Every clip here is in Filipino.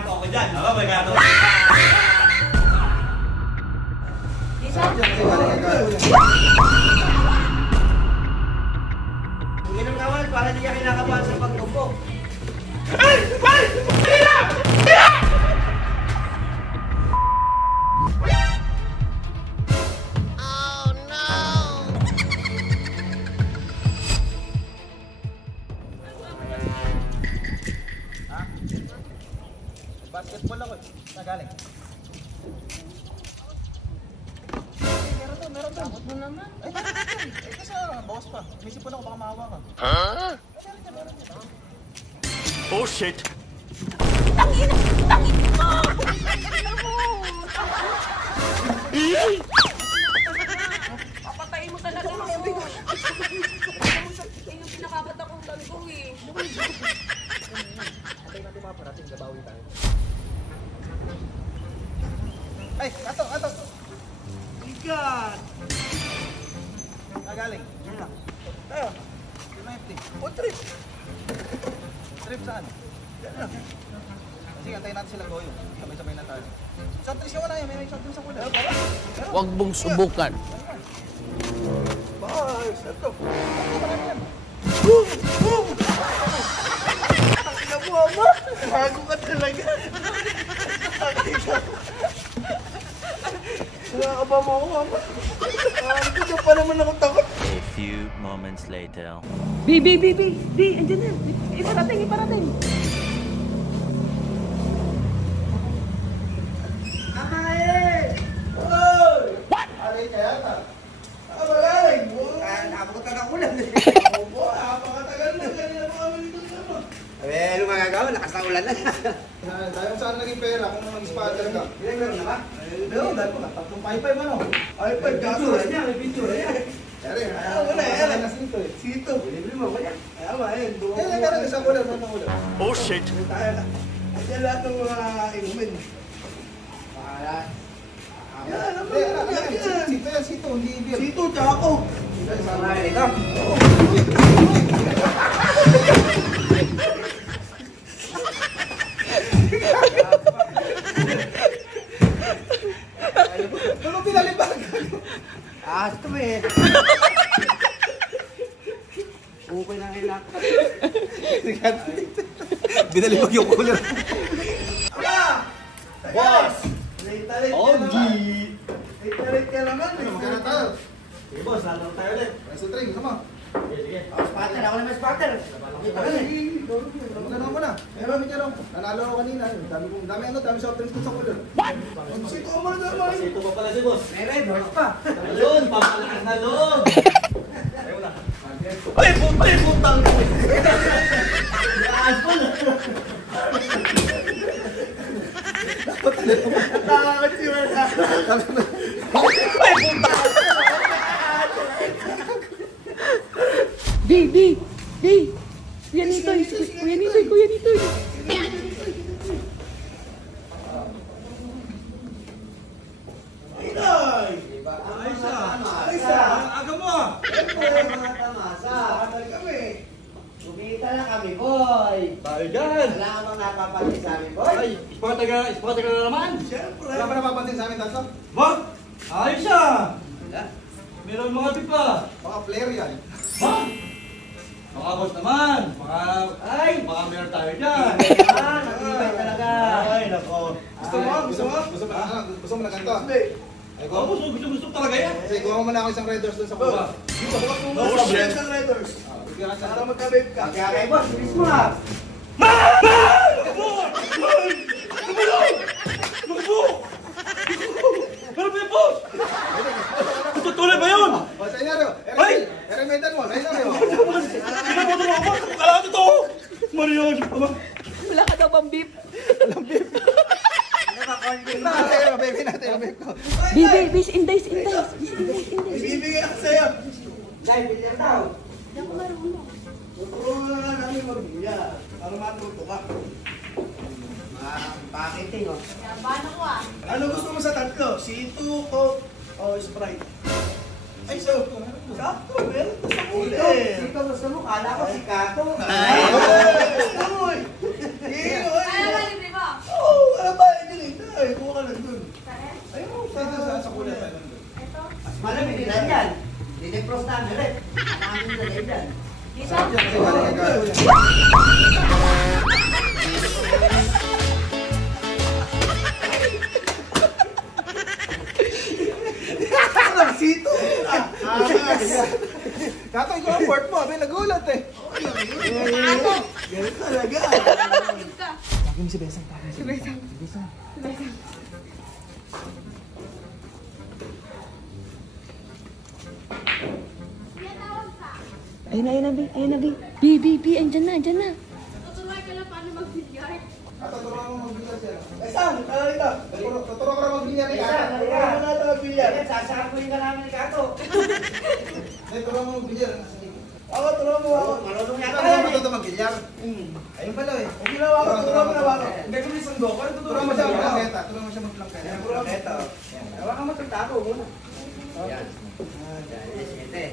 gato ako dyan. Ako, may gato. Uminom ka man para di ka kinakabahan sa pagtumbok. Ay! Ay! Tira! Tira! Oh no! Basketball ako. Nagaling. Meron to. Takot mo naman. Ay, kasi bawas pa. May sipon ako, baka mahawa ka. Huh? Oh shit! Tangina! Tangina mo! Papatayin mo talaga ako. Yung pinakakatakutan ko eh. Atay natin mga parating, gabawi tayo. Ay, ato! Ikan! Nagaling. Tayo. O, trip! Trip saan? Kasi antayin natin sila goyo. Sabay-sabay na tayo. Shotris ka wala yan. May shotris ako na. Huwag mong subukan. Bye! Ito. Marami yan. Boom! Boom! Takina mo, ama! Bago ka talaga. Nakakaba mo ako, ama. Hindi pa naman ako takot. A few moments later. B, andyan na. Iparating. Amae! Oy! What? Alay ka yata. Alay! Napakatal ako lang. Opo, napakatagal na. Kanina pa kami dito sama. Ano magagawa? Lakas na ulan na. Tayo saan naging pera kung mag-spotter ka? Ilang meron na ba? Meron, dahil ko na. Tatlong 5-5 ano? 5-5 kaso. May pintura niya. Yari, wala yan. Sito. Libre mo ba yan? Ayaw ba, ayun. Kailan ka rin isang ulan, isang ulan. Oh shit! Tayo na. Ayan lahat ng mga inumin. Para. Yan, ano ba yan? Sito yan, sito. Hindi beer. Sito, tsaka ako. Marami nito. Ano pinalibag? Ito ba eh. Okay na ngayon ako. Binalibag yung cooler. Boss! Ogi! Late ka naman. Magkana tayo. Sige boss, lalaro tayo ulit. Peso 3, gusto mo? Sige. Spatter, ako naman spatter. Magkano mo na. Meron ka lang. Nanalo ako kanina. Dami soft drinks sa cooler. What? Sito ka muna naman. Ito pa pala si boss. Meron, boss pa. Ayun, papalakas na loob. Ayaw na. Ay, putang! Yaas po na. Takot si Marta. Ay, putang! B. Kuya Nitoy. Inay! Aysa! Aga mo ah! Mga tamasa. Bakal kami. Kumita na kami, boy. Tayo dyan! Wala ka bang napapansin sa amin, boy? Ay, spotter ka na naman! Siyempre. Wala pa napapansin sa amin, Tanso? Wag! Ayos ah! Meron mga pipa! Baka player yan. Ha? Baka boss naman! Baka meron tayo dyan! Natibay talaga. Ay, nako! Gusto mo na ganito? Ay, Ako, gusto talaga yan! Sige, kuha mo muna ako isang Red Doors doon sa kuha. Huwag mo muna sa brand ng Raiders! Para magka-babe ka. Kaya kay boss, bilis mo ah. Ano ba yung boss? Tutuloy ba yun? O, sa inyo, Ay! Remedan mo, sa inyo. Sinaboto mo ako! Kala ko totoo! Marios! Wala ka daw bang beef? Baby natin, baby ko. B, indays. Ibibigay ako sa'yo. Nay, bilyan daw. Tuturo na namin magbuya. Para matuto ka. Pakiting, oh. Ano gusto mo sa tatlo? C2, Coke, o Sprite? Ay, so, sakto, meron to sa cooler. Sito gusto mo, kala ko si Kato. Uy! Ay, libre ba? Oo, Sito! Kato, ikaw ang port mo. Abay, nagulat eh. Ganun talaga. Tawagin mo si Besang. Si Besang. Ayun na, B, andyan na. Tuturuan mo mag-bilyar siya. Besang, kala rito. Tuturuan ko na mag-bilyar ni Kato. Tuturuan mo na ito mag-bilyar. Sasakuin ka namin ni Kato. Tuturuan mo mag-bilyar. Ako, turuan mo ako. Marunong yata Tuturuan yan mo eh. ito mag-bilyar. Ayun pala eh. Ang ginawa ko, turuan mo na ako. Hindi ko may sundo. Tuturuan mo siya mag-plangketa. Tuturuan mo siya mag-plangketa. Plangketa. Hawa ka matagtago muna. Yan. Siyete.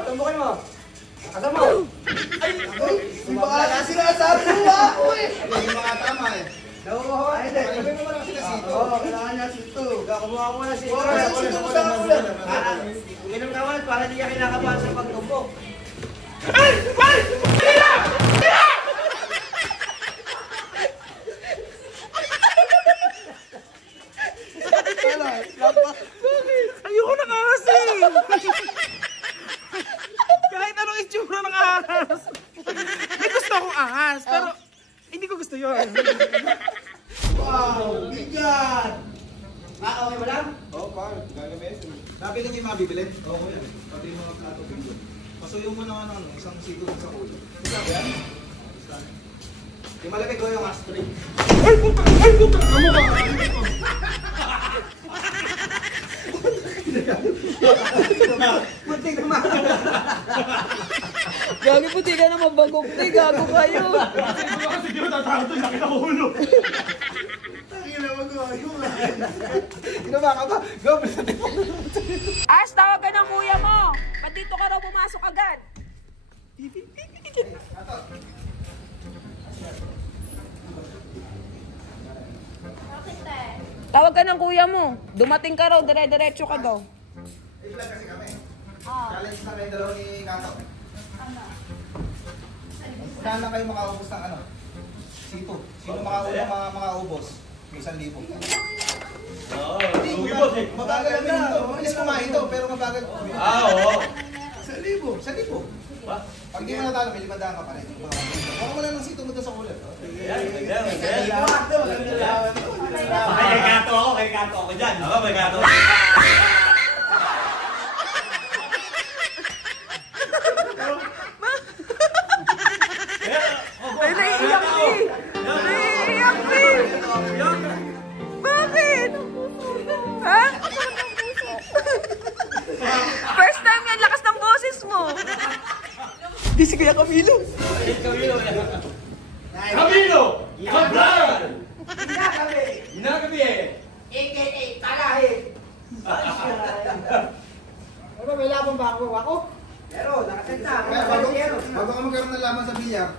Tumbukin mo. Kasama mo. Hindi ba ka sinasabi mo ako eh. Hindi makatama eh. Nakukuha. Sabi mo lang sila sito. Oo, kailangan niya sito. Kumuha mo na sito. Sito mo sa ulan. Uminom ka man para di ka kinakabahan sa pagtumbok. Ayoko ng ahas eh! Kahit anong itsura ng ahas. May gusto akong ahas, pero hindi ko gusto yun. Wow, bigat! Okay mo lang? Oo, par. Gagamitin. Nabili niyo yung mga bibilin? Oo, yan. Pati yung mga plato bingo. Pasuyo mo na ano, isang sito sa ulo. Isa ba yan? Isa. Yung malamig ko yung ashtray. Ay, puta! Ay, puta! Ano ba? Punting naman. Gagi po, di ka na mabagok. Gago kayo. Siguro tatakot doon, laki na ulo. Tangina, magawa yung Ginawa ka ba? Go, presente mo. Ash, tawag ka ng kuya mo. Ba't dito ka raw pumasok agad? Tawag ka ng kuya mo. Dumating ka raw, dire-diretso ka daw. I-vlog kasi kami. Challenge na kayo dalawa ni Kato. Saan lang kayo makaubos ng ano? Sito. Sino makaubos? May 1,000. Hindi, mabagal na. Mabilis kumain to, pero mabagal. Oo. 1,000. 1,000. Pag di mo natalo, may 500 ka pa rin. Baka mo lang ng sito mo doon sa kulay. Kay Kato ako dyan. Oo, may Kato. Ay, naiiyak eh. Naiiyak eh. Bakit? Ha? First time yan, lakas ng boses mo. Di si Kuya Camilo. Camilo! Kabral! Kinakabi. Ginagabi eh. AKA Talahin. Ano, may laban ba ako? Pero, nakasenta. Kaya bago ka magkaroon ng laban sa bilyar,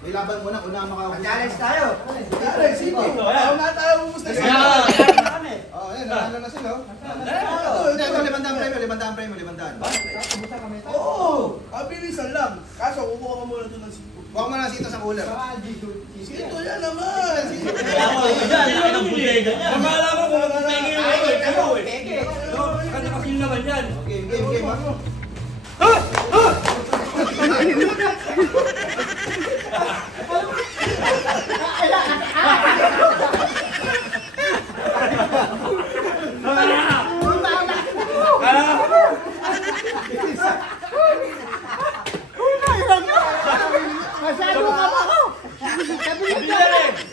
may laban muna kung na makaubos. Challenge tayo. Challenge, sito. Ako na tayo ubos na sito. Kami. Oo, yan, nanalo na sila. Ito, 500 premyo, 500 premyo, 500. Oo! Kabilisan lang. Kaso, kukuha ka muna doon ng sito. Huwag mo na sito sa cooler. Sito yan naman! Sito Yan, ang bodega niya. Malaman ko kung peke yung ano eh. Peke. Kanya-kasin naman yan. Game, ha?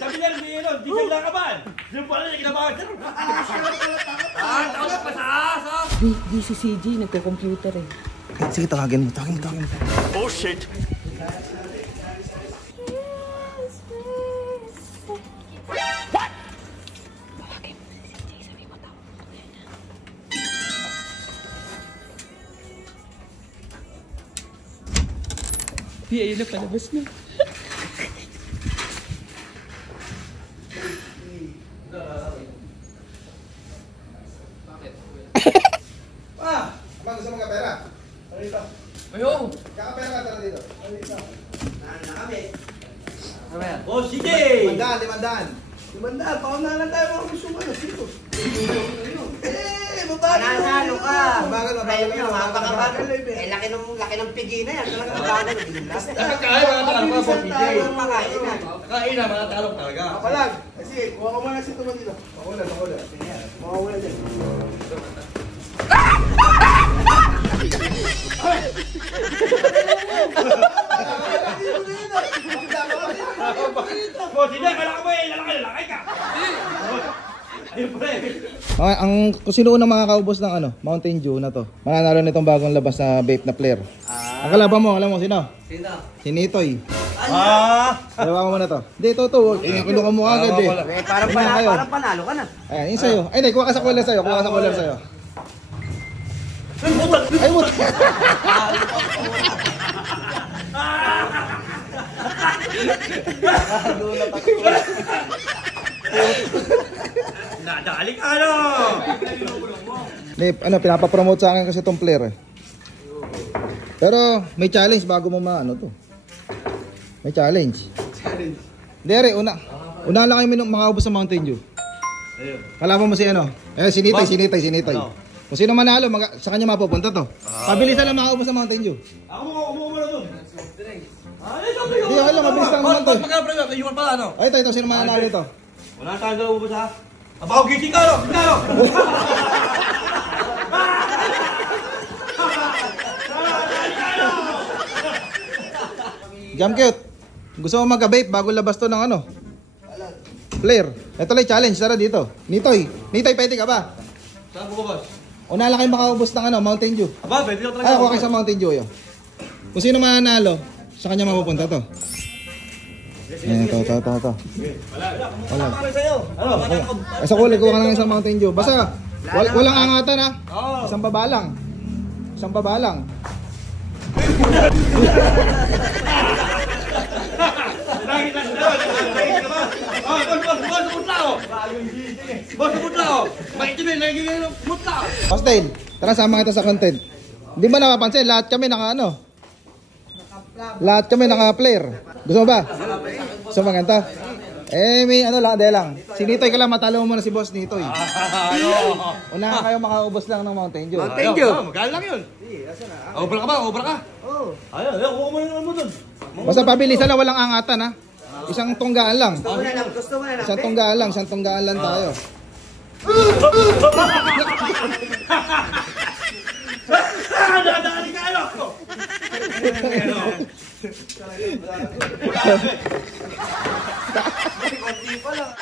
Sabi niya rin yun, di sila nakabahan. Yung pala niya kinabahan. Takot pa sa asa. Di si CJ, nagko-computer eh. Sige, tawagin mo. Oh shit. Di, ayun na, palabas na. magkapera. Ayaw. Kakapera ka tara dito. Na kami. Boss CJ! 500. Paunahan tayo mga gusto mo. Sito. Nanalo ka. Mabagal, Premium, mapakabagal. Laki ng pigi na yan. Talaga mabagal. Dapat kaya mga talong mga Boss CJ. Makainan. Kakain na mga talong talaga. Palag. Sige, kuha ko muna si Tuma dito. Makulan. Makawala dyan. Boss CJ, kailangan mo eh. Lalaki ka. Ayun pre. Okay, kung sino unang makakaubos ng Mountain Dew na to, mananalo nitong bagong labas na vape na player. Ang kalaban mo, alam mo sino? Sino? Si Nitoy. Kalaban mo na to. Hindi, ito. Kinuha mo agad eh. Parang panalo ka na. Ayan, yun sa'yo. Ay, hindi, kuha ka sa cooler sa'yo. Ay, buta. Nadali ka ano? Pinapapromote sa akin kasi itong player eh. Pero may challenge bago mo maano to. May challenge. Hindi, una lang kayo makaubos sa Mountain Dew. Kalaban mo si si Nitoy. Kung sino manalo, sa kanya mapupunta to. Pabilisan lang makaubos sa Mountain Dew. Ako mo muna dun. Hindi, okay lang, mabilis lang naman to. Magkapre, kayuman pala ano? Ay, ito, sino manalo ito? Wala tayong gawin mo sa... Abang gising ka no? Jam cute. Gusto mo mag-vape bago labas to ng player. Ito lang challenge, tara dito. Nitoy, pwede ka ba? Saan mo boss? Una lang kayo makaubos ng Mountain Dew. Aba, pwede ko talaga. Ay, ako kayo sa Mountain Dew yun. Kung sino mananalo, sa kanya mapupunta to. Ayan, ito. Wala. Ano? Sa kulay, kuha ka ng isang Mountain Dew. Basta, walang angatan ha. Isang baba lang. Boss, mutla ako. Makikinig, nagiging mutla ako. Hostel, tara sama kita sa content. Hindi ba napapansin, lahat kami naka-player. Gusto mo ba? Gusto mo maganda? May lang. Si Nitoy ka lang, matalo mo muna si Boss Nitoy. Unahan kayo makaubos lang ng Mountain Dew. Magkano lang yun? Obra ka? Oo. Ayun, kuha mo na naman mo dun. Basta pabilisan lang, walang angatan ha. Isang tunggaan lang. Gusto mo na lang. Isang tunggaan lang tayo. Nadali ka ano? Konti pa lang.